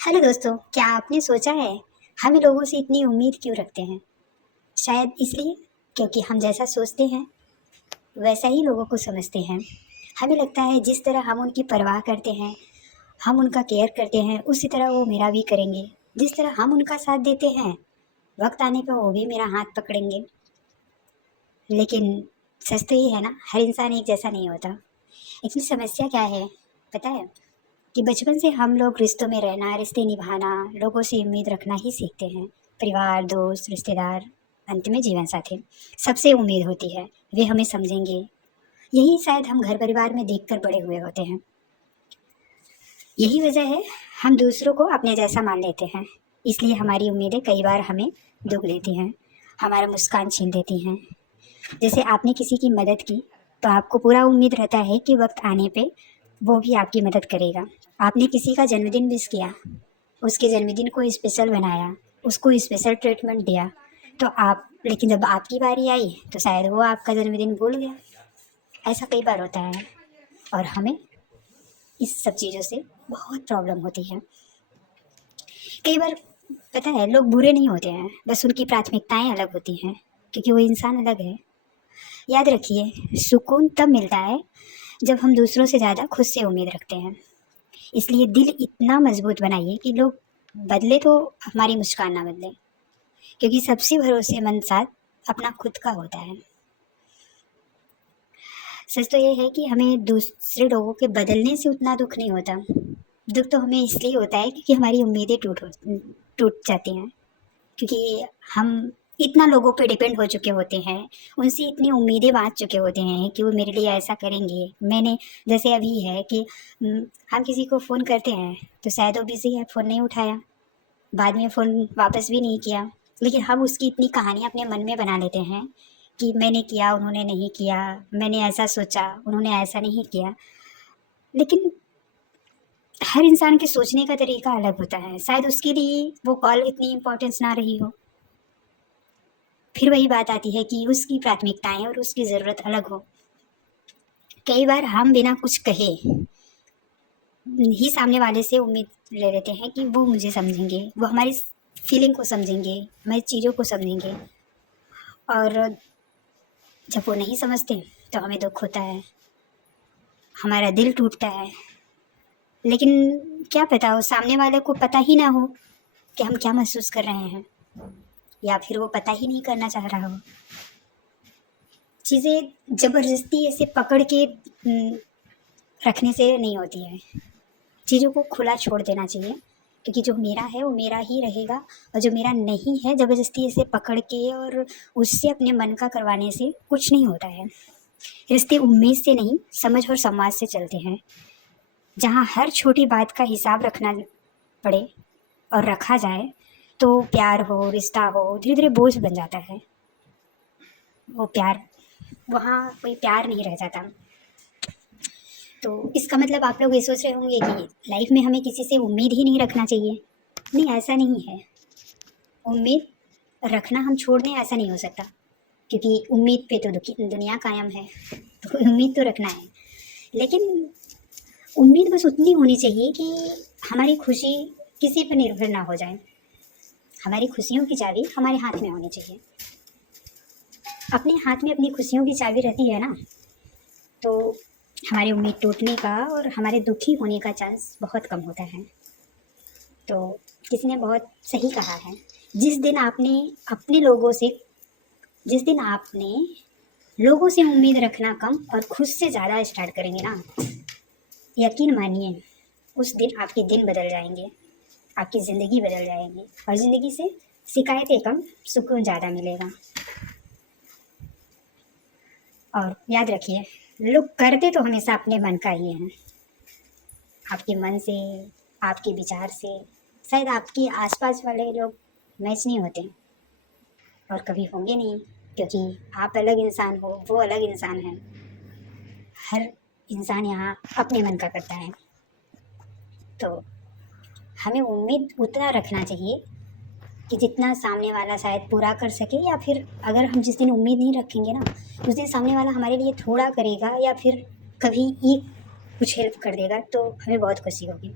Hello दोस्तों, क्या आपने सोचा है हम लोगों से इतनी उम्मीद क्यों रखते हैं? शायद इसलिए क्योंकि हम जैसा सोचते हैं वैसा ही लोगों को समझते हैं। हमें लगता है जिस तरह हम उनकी परवाह करते हैं, हम उनका केयर करते हैं, उसी तरह वो मेरा भी करेंगे। जिस तरह हम उनका साथ देते हैं, वक्त आने पर वो भी मेरा हाथ पकड़ेंगे। लेकिन सच तो ये है ना, हर इंसान एक जैसा नहीं होता। एक्चुअली समस्या क्या है पता है? कि बचपन से हम लोग रिश्तों में रहना, रिश्ते निभाना, लोगों से उम्मीद रखना ही सीखते हैं। परिवार, दोस्त, रिश्तेदार, अंत में जीवन साथी, सबसे उम्मीद होती है वे हमें समझेंगे। यही शायद हम घर परिवार में देखकर बड़े हुए होते हैं। यही वजह है हम दूसरों को अपने जैसा मान लेते हैं। इसलिए हमारी उम्मीदें कई बार हमें दुख देती हैं, हमारा मुस्कान छीन देती हैं। जैसे आपने किसी की मदद की तो आपको पूरा उम्मीद रहता है कि वक्त आने पे वो भी आपकी मदद करेगा। आपने किसी का जन्मदिन विश किया, उसके जन्मदिन को स्पेशल बनाया, उसको स्पेशल ट्रीटमेंट दिया, तो आप लेकिन जब आपकी बारी आई तो शायद वो आपका जन्मदिन भूल गया। ऐसा कई बार होता है और हमें इस सब चीज़ों से बहुत प्रॉब्लम होती है। कई बार पता है लोग बुरे नहीं होते हैं, बस उनकी प्राथमिकताएं अलग होती हैं क्योंकि वो इंसान अलग है। याद रखिए, सुकून तब मिलता है जब हम दूसरों से ज़्यादा खुद से उम्मीद रखते हैं। इसलिए दिल इतना मजबूत बनाइए कि लोग बदले तो हमारी मुस्कान ना बदले, क्योंकि सबसे भरोसेमंद साथ अपना खुद का होता है। सच तो ये है कि हमें दूसरे लोगों के बदलने से उतना दुख नहीं होता। दुख तो हमें इसलिए होता है क्योंकि हमारी उम्मीदें टूट जाती हैं, क्योंकि हम इतना लोगों पे डिपेंड हो चुके होते हैं, उनसे इतनी उम्मीदें बांध चुके होते हैं कि वो मेरे लिए ऐसा करेंगे। मैंने जैसे अभी है कि हम किसी को फ़ोन करते हैं तो शायद वो बिज़ी है, फ़ोन नहीं उठाया, बाद में फ़ोन वापस भी नहीं किया, लेकिन हम उसकी इतनी कहानियाँ अपने मन में बना लेते हैं कि मैंने किया, उन्होंने नहीं किया, मैंने ऐसा सोचा, उन्होंने ऐसा नहीं किया। लेकिन हर इंसान के सोचने का तरीका अलग होता है, शायद उसके लिए वो कॉल इतनी इम्पोर्टेंस ना रही हो। फिर वही बात आती है कि उसकी प्राथमिकताएं और उसकी ज़रूरत अलग हो। कई बार हम बिना कुछ कहे ही सामने वाले से उम्मीद ले लेते हैं कि वो मुझे समझेंगे, वो हमारी फीलिंग को समझेंगे, हमारी चीज़ों को समझेंगे। और जब वो नहीं समझते तो हमें दुख होता है, हमारा दिल टूटता है। लेकिन क्या पता हो सामने वाले को पता ही ना हो कि हम क्या महसूस कर रहे हैं, या फिर वो पता ही नहीं करना चाह रहा हो। चीज़ें ज़बरदस्ती ऐसे पकड़ के रखने से नहीं होती है। चीज़ों को खुला छोड़ देना चाहिए, क्योंकि जो मेरा है वो मेरा ही रहेगा, और जो मेरा नहीं है ज़बरदस्ती ऐसे पकड़ के और उससे अपने मन का करवाने से कुछ नहीं होता है। रिश्ते उम्मीद से नहीं, समझ और संवाद से चलते हैं। जहाँ हर छोटी बात का हिसाब रखना पड़े और रखा जाए तो प्यार हो, रिश्ता हो, धीरे धीरे बोझ बन जाता है। वो प्यार, वहाँ कोई प्यार नहीं रह जाता। तो इसका मतलब आप लोग ये सोच रहे होंगे कि लाइफ में हमें किसी से उम्मीद ही नहीं रखना चाहिए। नहीं, ऐसा नहीं है। उम्मीद रखना हम छोड़ दें ऐसा नहीं हो सकता, क्योंकि उम्मीद पे तो दुनिया कायम है, तो उम्मीद तो रखना है। लेकिन उम्मीद बस उतनी होनी चाहिए कि हमारी खुशी किसी पर निर्भर ना हो जाए। हमारी खुशियों की चाबी हमारे हाथ में होनी चाहिए। अपने हाथ में अपनी खुशियों की चाबी रहती है ना, तो हमारी उम्मीद टूटने का और हमारे दुखी होने का चांस बहुत कम होता है। तो किसी ने बहुत सही कहा है, जिस दिन आपने अपने लोगों से जिस दिन आपने लोगों से उम्मीद रखना कम और खुद से ज़्यादा स्टार्ट करेंगे ना, यकीन मानिए उस दिन आपके दिन बदल जाएंगे, आपकी ज़िंदगी बदल जाएगी, और ज़िंदगी से शिकायतें कम, सुकून ज़्यादा मिलेगा। और याद रखिए, लोग करते तो हमेशा अपने मन का ही हैं। आपके मन से, आपके विचार से शायद आपके आसपास वाले लोग मैच नहीं होते, और कभी होंगे नहीं, क्योंकि आप अलग इंसान हो, वो अलग इंसान है। हर इंसान यहाँ अपने मन का करता है। तो हमें उम्मीद उतना रखना चाहिए कि जितना सामने वाला शायद पूरा कर सके, या फिर अगर हम जिस दिन उम्मीद नहीं रखेंगे ना, उस दिन सामने वाला हमारे लिए थोड़ा करेगा या फिर कभी ही कुछ हेल्प कर देगा, तो हमें बहुत खुशी होगी।